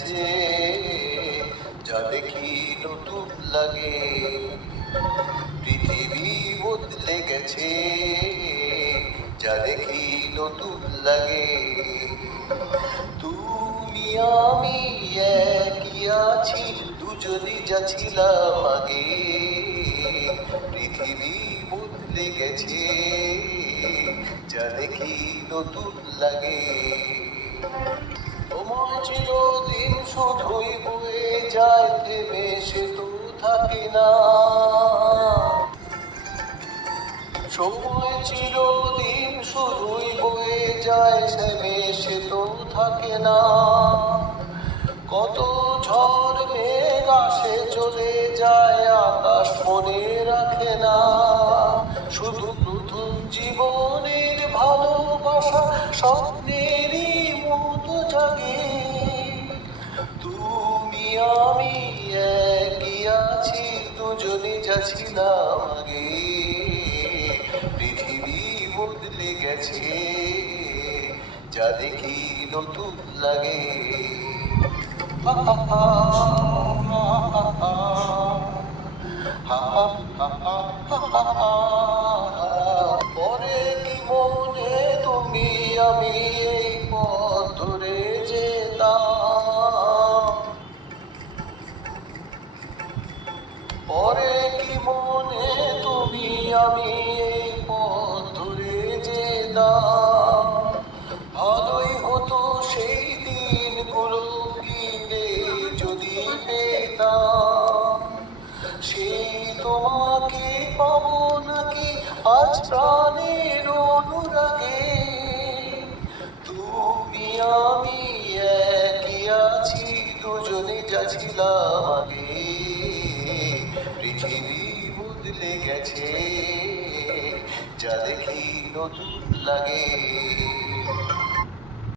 গেছে, যা দেখি নতুন লাগে। পৃথিবী বদলে গেছে, যা দেখি নতুন লাগে। তুমি আমি একই আছি, দুজনই যা ছিলাম আগে। পৃথিবী বদলে গেছে, যা দেখি নতুন লাগে। সময় চিরদিন শুধুই বয়ে যায়, থেমে সে তো থাকে না। সময় চিরদিন শুধুই বয়ে যায়, থেমে সে তো থাকে না। কত ঝড় মেঘ আসে চলে যায়, আকাশ মনে রাখে না। শুধু প্রথম জীবনের ভালোবাসা স্বপ্নেরই মতো জাগে। তুমি আমি একই আছি, দুজনে যা ছিলাম আগে। পৃথিবী বদলে গেছে, যা দেখি নতুন লাগে। হা হা হা, হা হা হা, হা হা হা, হা। পরে কি মনে তুমি আমি এই পথ ধরে যেতাম। পরে কি মনে তুমি আমি এই পথ ধরে যেতাম। ভালোই হতো সেই দিনগুলো ফিরে যদি পেতাম। সেই তোমাকে পাবো নাকি আজ প্রাণের অনুরাগে। তুমি আমি একই আছি, দুজনে যা ছিলাম আগে। পৃথিবী বদলে গেছে, যা দেখি নতুন লাগে।